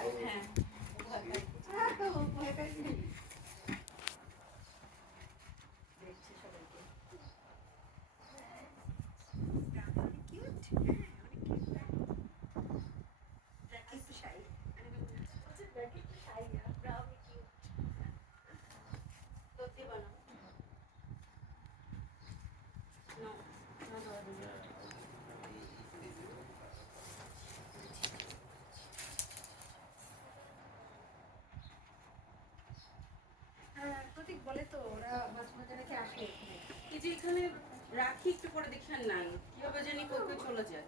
হ্যাঁ দেখছি সবাইকে অনেক কিউট একটু শাই একটু শাই সত্যি বানাও প্রতীক বলে তো ওরা মাঝে মাঝে নাকি আসে এই যে এখানে রাখি একটু পরে দেখেন না কিভাবে জানি কই চলে যায়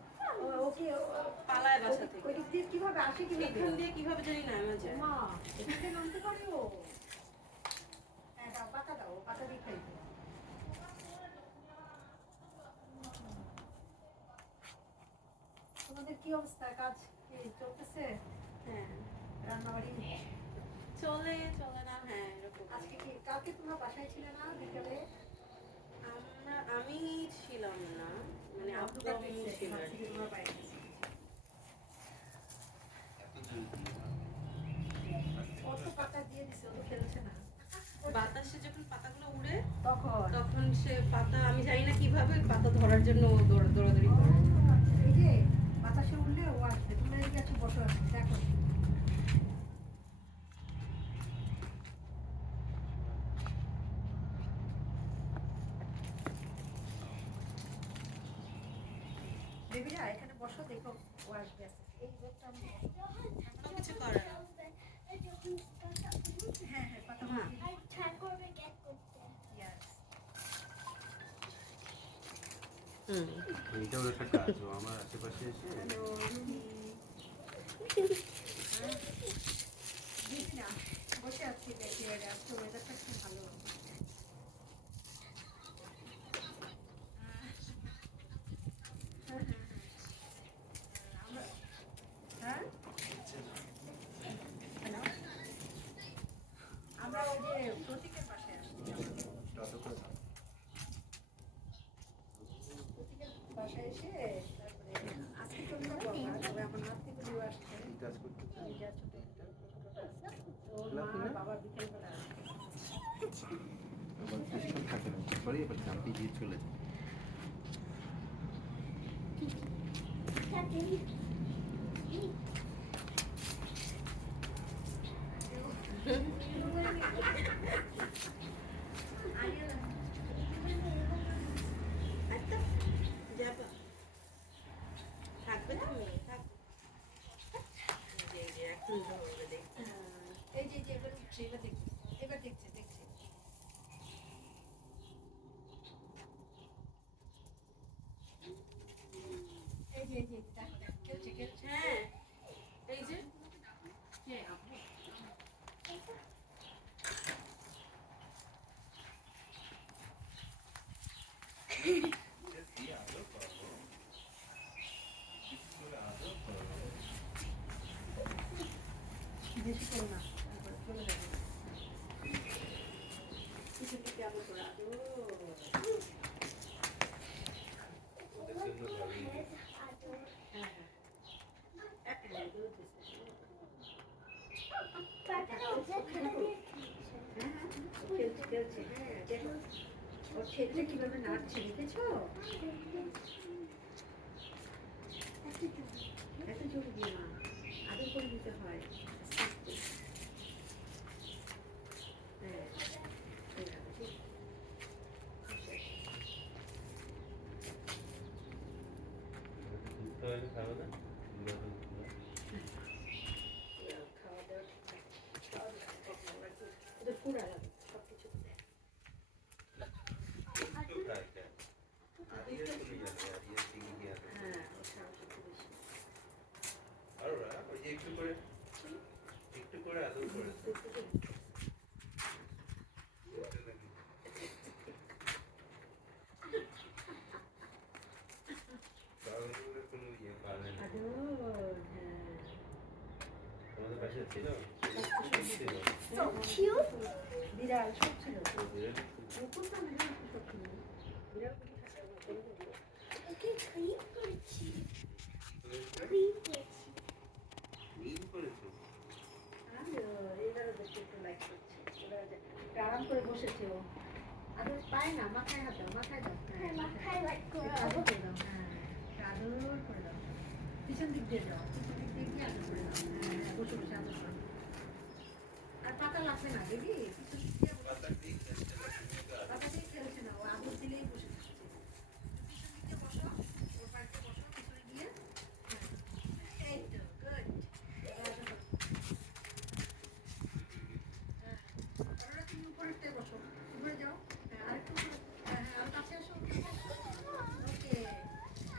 ওকে পালায় বাসা থেকে ওই দিক দিয়ে কিভাবে আসে কিভাবে এখান দিয়ে কিভাবে জানি নামা যায় মা এখান থেকে নামতে পারে ও হ্যাঁ দাও পাতা দিয়ে খাই তোমাদের কি অবস্থা কাজ কি চলতেছে হ্যাঁ রান্নাবাড়ি চলে না হ্যাঁ এরকম আজকে কি কালকে তোমরা বাসায় ছিলে না বিকালে আমি ছিলাম না মানে আপু ছিল তোমরা বাইরে অত পাতা দিয়ে দিছে ও তো খেলছে না বাতাসে যখন পাতাগুলো উড়ে তখন সে পাতা আমি জানি না কিভাবে পাতা ধরার জন্য দৌড়াদৌড়ি করে এই যে বাতাসে উড়লে ও আসবে তোমরা এদিকে একটু বসো দেখো বেবিরা এখানে বসো দেখো ও আসবে এই বোর্ডটা আমি কিছু করে না হ্যাঁ পাতা আর ট্রাই করবে গেট করতে यस এইটাও একটা কাজ ও আমার আশেপাশে এসে না বসে আছি দেখি আজকে ওয়েদারটা খুব ভালো আমরা ওই যে প্রতীকের বাসায় আসছি প্রতীকের বাসায় এসে তারপরে আজকে চলে যাবো আমরা তবে আমার নাতিগুলো আসছে বাবা বিকেলবেলা থাকে না পরে এবার চাপি দিয়ে চলে যায় থাকবে তুমি এখন এই যে এবার উঠছে এবার দেখছে এই যে খেলছে হ্যাঁ এই যে বেশি করো না চলে যাবে কিছু দিকে আলো করা খেলছে হ্যাঁ দেখো ওর খেলছে কিভাবে নাচছে দেখেছো এত জোর দিয়ে না আদর করে দিতে হয় হ্যাঁ খাওয়া দাওয়া ওদের ফুড আলাদা সব কিছু একটু করে আদর করে কোনো ইয়ে পাবে না তোমাদের পাশে ছিল বিড়াল সব ছিল করেছো দিয়ে দাও কিছু দিক দিয়ে নিয়ে আদর করে দাও হ্যাঁ বসে বসে আদর করো আর পাতা লাগবে না দেখি কিছু দিক দিয়ে বসে পাতা দিয়ে খেলছে না, তুমি তো আদর পাতা দিয়ে খেলছে না ও আদর দিলেই বসে থাকছে পিছন দিকে বসো ওর পাশে বসো পিছনে গিয়ে হ্যাঁ এই তো গুড হ্যাঁ ওরা তুমি উপরেতে বসো উপরে যাও হ্যাঁ আরেকটু উপরে হ্যাঁ হ্যাঁ আর কাছে আসো ওকে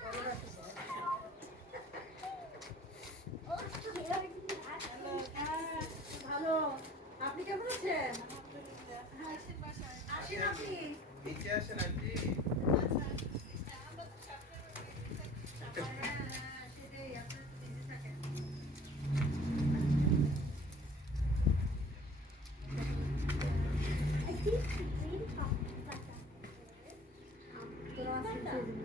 ওরা তো ভালো আপনি কেমন আছেন আসেন আপনি নিচে আসেন আন্টি। সেটাই আপনার তো বিজি থাকেন তোরা